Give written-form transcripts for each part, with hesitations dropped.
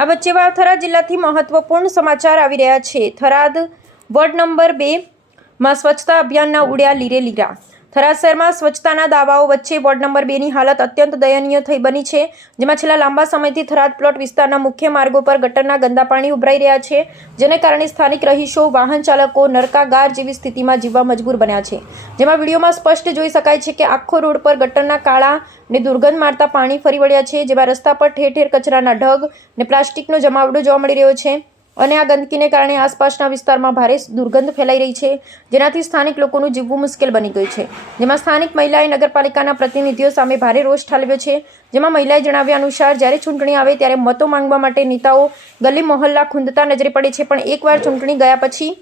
આ વચ્ચે થરાદ જિલ્લાથી મહત્વપૂર્ણ સમાચાર આવી રહ્યા છે। થરાદ વોર્ડ નંબર 2 માં સ્વચ્છતા અભિયાનના ઉડ્યા લીરે લીરા। થરાદ શહેરમાં સ્વચ્છતાના દાવાઓ વચ્ચે વોર્ડ નંબર 2 ની હાલત અત્યંત દયનીય થઈ બની છે, જેમાં છેલ્લા લાંબા સમયથી થરાદ પ્લોટ વિસ્તારના મુખ્ય માર્ગો પર ગટરના ગંદા પાણી ઉભરાઈ રહ્યા છે, જેને કારણે સ્થાનિક રહીશો, વાહન ચાલકો નરકાગાર જેવી સ્થિતિમાં જીવવા મજબૂર બન્યા છે। જેમાં વિડીયોમાં સ્પષ્ટ જોઈ શકાય છે કે આખો રોડ પર ગટરના કાળા ને દુર્ગંધ મારતા પાણી ફરી વળ્યા છે, જેમાં રસ્તા પર ઠેર ઠેર કચરાના ઢગ ને પ્લાસ્ટિકનો જમાવડો જોવા મળી રહ્યો છે અને આ ગંદકીને કારણે આસપાસના વિસ્તારમાં ભારે દુર્ગંધ ફેલાઈ રહી છે, જેનાથી સ્થાનિક લોકોનું જીવવું મુશ્કેલ બની ગયું છે। જેમાં સ્થાનિક મહિલાએ નગરપાલિકાના પ્રતિનિધિઓ સામે ભારે રોષ ઠાલવ્યો છે। જેમાં મહિલાએ જણાવ્યા અનુસાર જ્યારે ચૂંટણી આવે ત્યારે મતો માંગવા માટે નેતાઓ ગલી મોહલ્લા ખૂંદતા નજરે પડે છે, પણ એકવાર ચૂંટણી ગયા પછી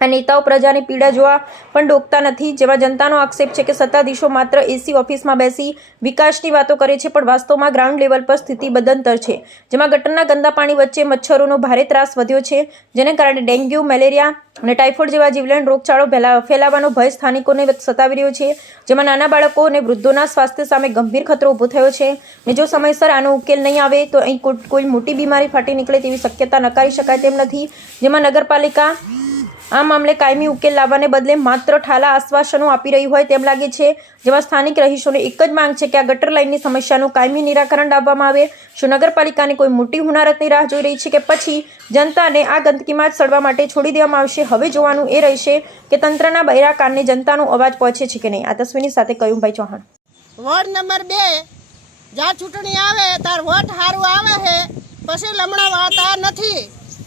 આ નેતાઓ પ્રજાની પીડા જોવા પણ ડોકતા નથી। જેમાં જનતાનો આક્ષેપ છે કે સત્તાધીશો માત્ર એસી ઓફિસમાં બેસી વિકાસની વાતો કરે છે, પણ વાસ્તવમાં ગ્રાઉન્ડ લેવલ પર સ્થિતિ બદંતર છે। જેમાં ગટરના ગંદા પાણી વચ્ચે મચ્છરોનો ભારે ત્રાસ વધ્યો છે, જેને કારણે ડેન્ગ્યુ, મેલેરિયા અને ટાઇફોઇડ જેવા જીવલેણ રોગચાળો ફેલાવાનો ભય સ્થાનિકોને સતાવી રહ્યો છે। જેમાં નાના બાળકો અને વૃદ્ધોના સ્વાસ્થ્ય સામે ગંભીર ખતરો ઊભો થયો છે અને જો સમયસર આનો ઉકેલ નહીં આવે તો અહીં કોઈ મોટી બીમારી ફાટી નીકળે તેવી શક્યતા નકારી શકાય તેમ નથી। જેમાં નગરપાલિકા આ મામલે કાયમી ઉકેલ લાવવાને બદલે માત્ર ઠાલા આશ્વાસનો આપી રહી હોય તેમ લાગે છે। જેમાં સ્થાનિક રહીશોને એક જ માંગ છે કે આ ગટર લાઇનની સમસ્યાનું કાયમી નિરાકરણ લાવવામાં આવે। શું નગરપાલિકાની કોઈ મોટી હોનારતની રાહ જોઈ રહી છે કે પછી જનતાને આ ગંદકીમાં જ સડવા માટે છોડી દેવામાં આવશે? હવે જોવાનું એ રહેશે કે તંત્રના બહેરા કાનને જનતાનો અવાજ પહોંચે છે કે નહીં। આ તસવીરની સાથે કયુમભાઈ ચૌહાણ। વોર્ડ નંબર 2 જ્યાં ચૂંટણી આવે તાર વોટ સારું આવે છે, પછી લમણા વાળતા નથી।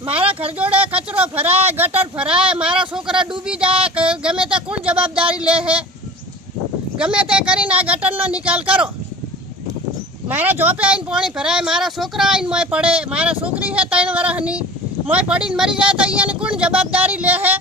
મારા ઘર જોડે કચરો ભરાય, ગટર ભરાય, મારા છોકરા ડૂબી જાય, ગમે તે કોણ જવાબદારી લે છે? ગમે તે કરીને આ ગટરનો નિકાલ કરો। મારા જોપે આવીને પાણી ભરાય, મારા છોકરા આવીને મોય પડે, મારા છોકરી છે 3 વર્ષની મોય પડીને મરી જાય તો અહીંયાની કોણ જવાબદારી લે છે?